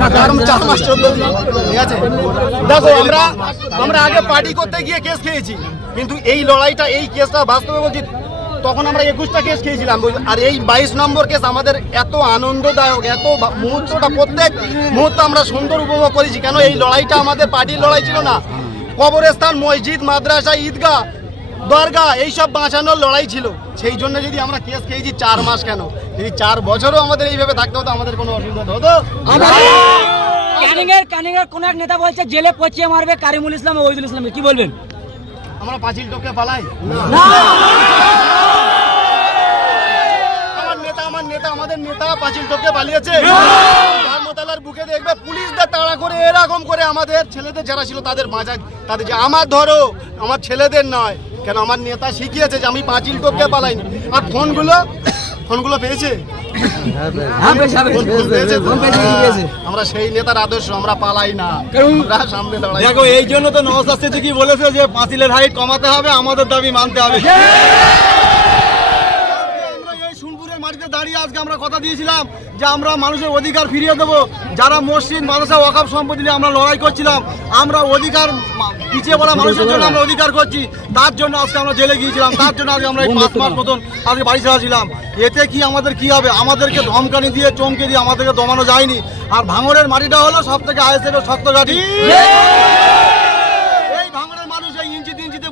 4 মাস 14 দিন, ঠিক আছে। দেখো আমরা আগে পার্টি করতে গিয়ে কেস খেয়েছি, কিন্তু এই লড়াইটা, এই কেসটা বাস্তবে বলছি, তখন আমরা 21টা কেস খেয়েছিলাম, আর এই 22 নম্বর কেস আমাদের এত আনন্দদায়ক, এত মুহূর্তটা, প্রত্যেক মুহূর্ত আমরা সুন্দর উপভোগ করেছি। কেন এই লড়াইটা আমাদের পার্টির লড়াই ছিল না, কবরস্থান, মসজিদ, মাদ্রাসা, ঈদগাহ, দরগা এইসব বাঁচানোর লড়াই ছিল। সেই জন্য যদি আমরা কেস খেয়েছি 4 মাস, কেন যদি 4 বছরও আমাদের এইভাবে থাকতে হতো, আমাদের কোনো অসুবিধা হতো? ক্যানিংয়ের কোন এক নেতা বলছে জেলে পচিয়ে মারবে কারিমুল ইসলাম ও ওহিদুল ইসলাম, কি বলবেন? আমরা পাঁচিল টপকে পালাই? আমাদের নেতা পাঁচিল টপকে পালিয়েছে? ধর্মতলার বুকে দেখবে পুলিশদের তাড়া করে এরকম করে আমাদের ছেলেদের যারা ছিল তাদের বাঁচায়, তাদের যে আমার ধরো, আমার ছেলেদের নয়। কেন আমার নেতা শিখিয়েছে যে আমি পাঁচিল টপকে পালাইনি। আর ফোনগুলো পেয়েছে? আমরা সেই নেতার আদর্শ, আমরা পালাই না, সামনে দাঁড়াই। দেখো এই জন্য তো নওশাদ সিদ্দিকী বলেছে যে পাঁচিলের হাইট কমাতে হবে, আমাদের দাবি মানতে হবে। মাটিতে দাঁড়িয়ে আজকে আমরা কথা দিয়েছিলাম যে আমরা মানুষের অধিকার ফিরিয়ে দেবো। যারা মসজিদ, মাদ্রাসা, ওয়াকফ সম্পত্তি নিয়ে আমরা লড়াই করছিলাম, আমরা অধিকার পিছিয়ে পড়া মানুষের জন্য আমরা অধিকার করছি, তার জন্য আজকে আমরা জেলে গিয়েছিলাম, তার জন্য আজকে আমরা এই 5 মাস মতন আজকে বাড়ি ছাড়া ছিলাম। এতে কি আমাদের কি হবে? আমাদেরকে ধমকানি দিয়ে, চমকে দিয়ে আমাদেরকে দমানো যায়নি। আর ভাঙড়ের মাটিটা হলো সব থেকে আইএসএফের শক্ত ঘাঁটি।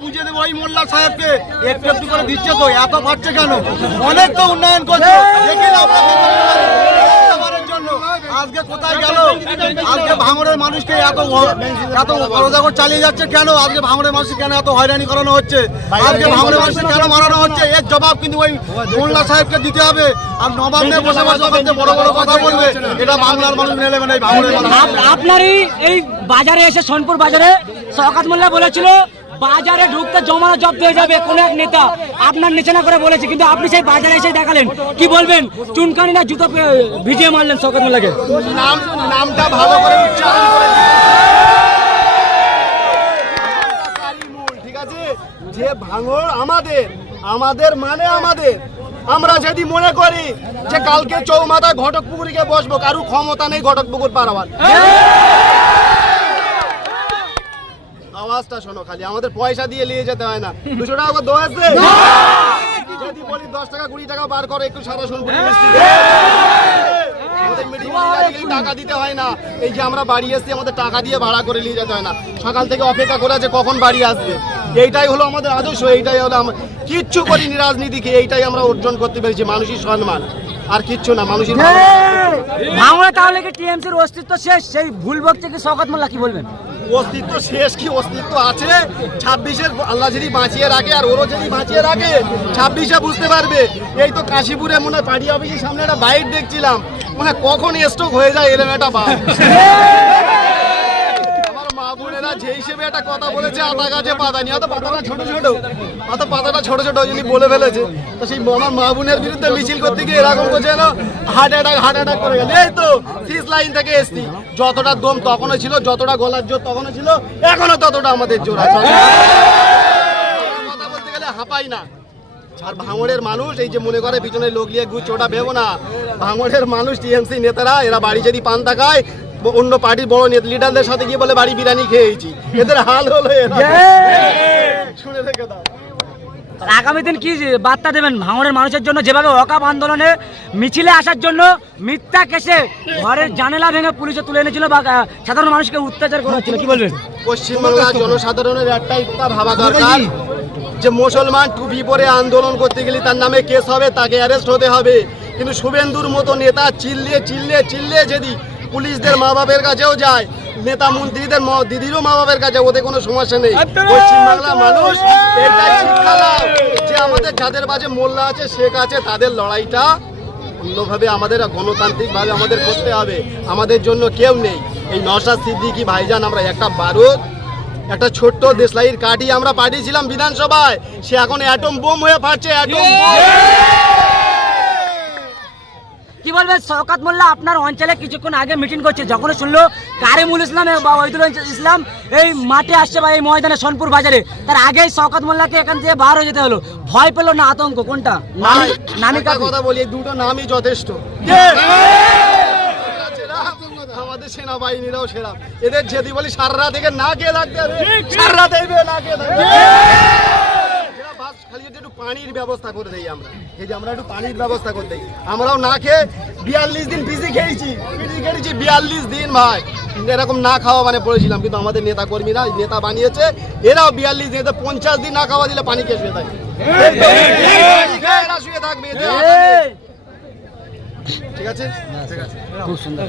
বুঝিয়ে দেবো ওই মোল্লা সাহেবকে, একটু একটু করে দিচ্ছে তো, এত পাচ্ছে কেন? অনেক তো উন্নয়ন করছে, আজকে কোথায় গেল? আজকে ভাঙড়ের মানুষকে এত অরাজকতা চালিয়ে যাচ্ছে কেন? আজকে ভাঙড়ের মানুষকে কেন এত হয়রানি করানো হচ্ছে? আজকে ভাঙড়ের মানুষকে কেন মারানো হচ্ছে? এর জবাব কিন্তু ওই মোল্লা সাহেবকে দিতে হবে। আর নবাব নিয়ে বসে বসে বড় বড় কথা বলবে, এটা বাংলার মানুষ নেবে না, এই ভাঙড়ের মানুষ। আপনারই এই বাজারে এসে, সোনপুর বাজারে শওকত মোল্লা বলেছিল বাজারে ঢুকতে জমানো জব্দ হয়ে যাবে কোন এক নেতা, আপনার নিচেনা করে বলেছে, কিন্তু আপনি সেই বাজারে এসে দেখালেন। কি বলবেন? চুনকানি না জুতো ভিজিয়ে মারলেন শওকত মোল্লাকে? নামটা ভালো করে উচ্চারণ করে, ঠিক আছে? যে ভাঙড় আমাদের মানে আমাদের। আমরা যদি মনে করি যে কালকে চৌমাথা ঘটকপুকুরিকে বসবো, কারু ক্ষমতা নেই ঘটকপুকুর পারাবার। আওয়াজটা শোনো খালি, আমাদের পয়সা দিয়ে নিয়ে যেতে হয় না। 200 টাকা করে দেওয়া আছে, যদি বলি 10 টাকা 20 টাকা বার করে একটু সারা শুনবো, আমাদের মিটিং টাকা দিতে হয় না। এই যে আমরা বাড়ি আসছি, আমাদের টাকা দিয়ে ভাড়া করে নিয়ে যেতে হয় না। সকাল থেকে অপেক্ষা করে আছে কখন বাড়ি আসবে। এইটাই হলো আমাদের আদর্শ, এইটাই হলো কিচ্ছু করিনি রাজনীতিকে, এইটাই আমরা অর্জন করতে পেরেছি, মানুষের সম্মান, আর কিচ্ছু না। মানুষের ভাঙড়ে তাহলে কি টিএমসির অস্তিত্ব শেষ? সেই ভুল বকছে কি শওকত মোল্লা, কি বলবেন? অস্তিত্ব শেষ কি? অস্তিত্ব আছে। 26-এর আল্লাহ যদি বাঁচিয়ে রাখে, আর ওরও যদি বাঁচিয়ে রাখে, 26-এ বুঝতে পারবে। এই তো কাশীপুরে মনে হয় পার্টি অফিসের সামনে একটা বাইক দেখছিলাম, মানে কখন স্ট্রোক হয়ে যায় এরকম একটা বাস। আমার মা বোনেরা যে হিসেবে একটা কথা বলেছে, আতা গাছে পাতা নিয়ে, পাতাটা ছোট ছোট ওই জন্য বলে ফেলেছে। তো সেই আমার মা বোনের বিরুদ্ধে মিছিল করতে গিয়ে এরকম করছে না, হার্ট অ্যাটাক করে গেল। এই তো 30 লাইন থেকে এসছি, যতটা দম তখনও ছিল, যতটা গলার জোর তখনও ছিল, এখনো ততটা আমাদের জোর আছে। কথা বলতে গেলে হাঁপাই না। আর ভাঙড়ের মানুষ, এই যে মনে করে পিছনে লোক নিয়ে ঘুরছে, ওটা ভেবো না। ভাঙড়ের মানুষ, টিএমসি নেতারা, এরা বাড়ি যদি পান্তা খায়, অন্য পার্টির বড় লিডারদের সাথে গিয়ে বলে বাড়ি বিরিয়ানি খেয়েছি, এদের হাল হলো শুনে রেখে দাও। আগামী দিন কি বার্তা দেবেন ভাঙড়ের মানুষের জন্য? যেভাবে ওয়াকফ আন্দোলনে মিছিলে আসার জন্য মিথ্যা কেসে ঘরের জানালা ভেঙে পুলিশে তুলে এনেছিল বা সাধারণ মানুষকে অত্যাচার করা হচ্ছিল, কি বলবেন? পশ্চিমবাংলার জনসাধারণের একটাই কথা ভাবা দরকার যে মুসলমান টুপি পরে আন্দোলন করতে গেলে তার নামে কেস হবে, তাকে অ্যারেস্ট হতে হবে। কিন্তু শুভেন্দুর মতো নেতা চিল্লিয়ে যদি পুলিশদের মা বাপের কাছেও যায়, নেতা মন্ত্রীদের দিদিরও মা বাপের কাছে, ওদের কোনো সমস্যা নেই। পশ্চিমবাংলার মানুষ এটাই শিক্ষা লাভ যে আমাদের যাদের বাজে মোল্লা আছে, শেখ আছে, তাদের লড়াইটা অন্যভাবে আমাদের গণতান্ত্রিকভাবে আমাদের করতে হবে। আমাদের জন্য কেউ নেই। এই নওশাদ সিদ্দিকী ভাইজান, আমরা একটা বারুদ, একটা ছোট্ট দেশলাইয়ের কাঠি আমরা পাঠিয়েছিলাম বিধানসভায়, সে এখন অ্যাটম বোম হয়ে ফাটছে। অ্যাটম কি বলবেন? শওকত মোল্লা আপনার অঞ্চলে কিছুক্ষণ আগে মিটিং করছে, যখন শুনলো কারিমুল ইসলাম বা ওহিদুল ইসলাম এই মাঠে আসছে বা এই ময়দানে সোনপুর বাজারে, তার আগেই শওকত মোল্লাকে এখান থেকে বার হয়ে যেতে হলো। ভয় পেলো না আতঙ্ক? কোনটা? নামি কথা বলি, দুটো নামই যথেষ্ট। আমাদের সেনাবাহিনীরাও সেরা। এদের যদি বলি সারা রাত থেকে না খেয়ে থাকতে হবে, সারা রাত এইবে না খেয়ে থাকতে হবে। এরা বাস খালি একটু পানির ব্যবস্থা করে দেই আমরা, এই যে আমরা একটু পানির ব্যবস্থা করে দেই। আমরাও না খেয়ে 42 দিন পিসি খেয়েছি 42 দিন ভাই, এরকম না খাওয়া মানে পড়েছিলাম। কিন্তু আমাদের নেতা কর্মীরা নেতা বানিয়েছে, এরাও 42 দিন 50 দিন না খাওয়া দিলে পানি খেয়ে শুয়ে থাকে, এরা শুয়ে থাকবে। ঠিক আছে, খুব সুন্দর।